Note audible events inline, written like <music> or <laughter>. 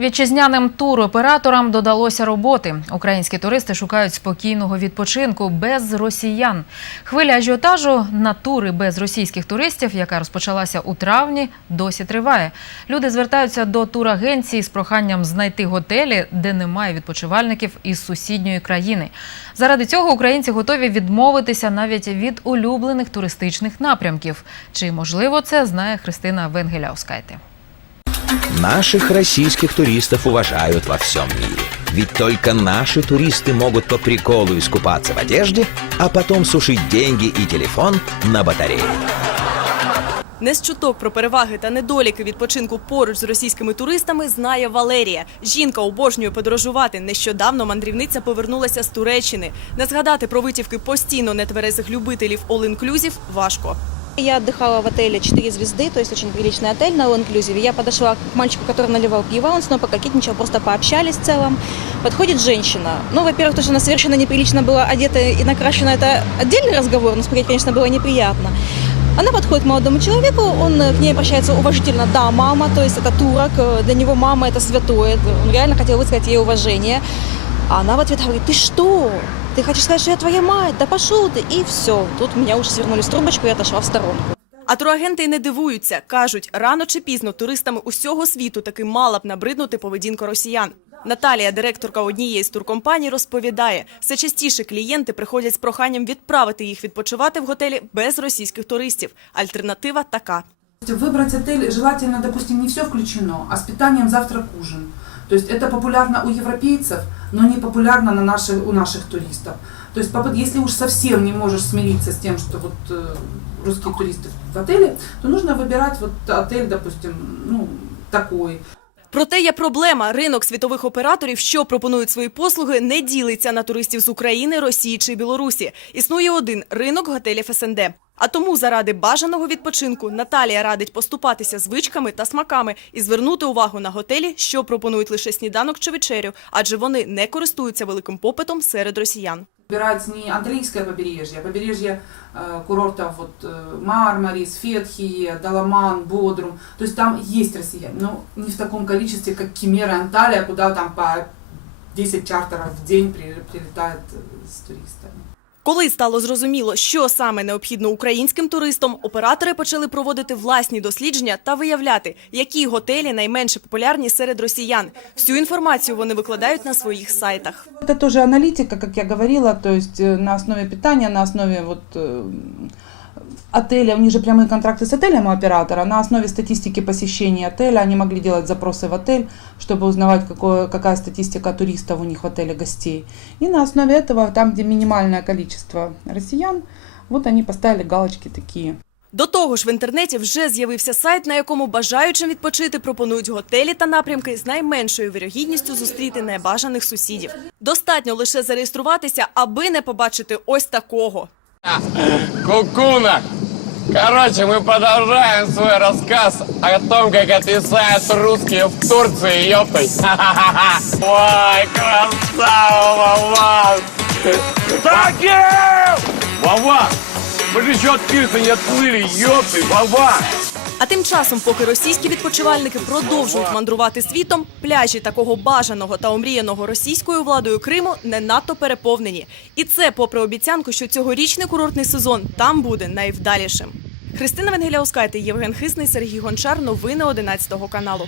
Вітчизняним туроператорам додалося роботи. Українські туристи шукають спокійного відпочинку без росіян. Хвиля ажіотажу на тури без російських туристів, яка розпочалася у травні, досі триває. Люди звертаються до турагенції з проханням знайти готелі, де немає відпочивальників із сусідньої країни. Заради цього українці готові відмовитися навіть від улюблених туристичних напрямків. Чи можливо це знає Христина Венгеляускайте. Наших российских туристов уважают во всем мире. Ведь только наши туристы могут по приколу искупаться в одежде, а потом сушить деньги и телефон на батарее. Не з чуток про переваги та недоліки відпочинку поруч з російськими туристами знає Валерія. Жінка обожнює подорожувати. Нещодавно мандрівниця повернулася з Туреччини. Не згадати про витівки постійно нетверезих любителів all-inclusive важко. Я отдыхала в отеле 4 звезды, то есть очень приличный отель на all-inclusive. Я подошла к мальчику, который наливал пиво, он снова пококетничал, просто пообщались в целом. Подходит женщина. Ну, во-первых, то, что она совершенно неприлично была одета и накрашена, это отдельный разговор, но смотреть, конечно, было неприятно. Она подходит к молодому человеку, он э, к ней обращается уважительно, да, мама, то есть это турок, э, для него мама это святое, он реально хотел высказать ей уважение. А она в ответ говорит, ты что? Ты хочешь сказать, что я твоя мать? Да пошел ты! И все. Тут меня уже свернули с трубочку, я отошла в сторонку. А турагенти й не дивуються. Кажуть, рано чи пізно туристами усього світу таки мала б набриднути поведінка росіян. Наталія, директорка однієї з туркомпаній, розповідає, все частіше клієнти приходять з проханням відправити їх відпочивати в готелі без російських туристів. Альтернатива така. Выбрать отель желательно, допустим, не все включено, а с питанием завтрак ужин. То есть это популярно у европейцев, но не популярно на наши, у наших туристов. То есть если уж совсем не можешь смириться с тем, что вот э, русские туристы в отеле, то нужно выбирать вот отель, допустим, ну, такой. Проте є проблема. Ринок світових операторів, що пропонують свої послуги, не ділиться на туристів з України, Росії чи Білорусі. Існує один ринок готелів СНД. А тому заради бажаного відпочинку Наталія радить поступатися звичками та смаками і звернути увагу на готелі, що пропонують лише сніданок чи вечерю, адже вони не користуються великим попитом серед росіян Выбирать не Анталийское побережье, а побережье э, курортов вот, э, Мармарис, Фетхие, Даламан, Бодрум. То есть там есть россияне, но не в таком количестве, как Кемера и Анталия, куда там по 10 чартеров в день при- прилетают э, с туристами. Коли стало зрозуміло, що саме необхідно українським туристам, оператори почали проводити власні дослідження та виявляти, які готелі найменше популярні серед росіян. Всю інформацію вони викладають на своїх сайтах. Это тоже аналитика, как я говорила, то есть э, на основе питания, на основе вот э, отеля, у них же прямые контракты с отелем у оператора, на основе статистики посещений отеля они могли делать запросы в отель, чтобы узнавать, какое, какая статистика туристов у них в отеле гостей. И на основе этого, там, где минимальное количество россиян, вот они поставили галочки такие. До того ж, в інтернеті вже з'явився сайт, на якому бажаючим відпочити пропонують готелі та напрямки з найменшою вірогідністю зустріти небажаних сусідів. Достатньо лише зареєструватися, аби не побачити ось такого. Кукуна! Короче, мы продолжаем свой рассказ о том, как отвисают русские в Турции, ёптой. <laughs> Ой, красава, Вова! Так Вова! Мы же еще от пирса не отплыли, ёпты, Вова! А тим часом, поки російські відпочивальники продовжують мандрувати світом, пляжі такого бажаного та омріяного російською владою Криму не надто переповнені. І це попри обіцянку, що цьогорічний курортний сезон там буде найвдалішим. Христина Венгеляускайте, Євген Хисний, Сергій Гончар. Новини 11 каналу.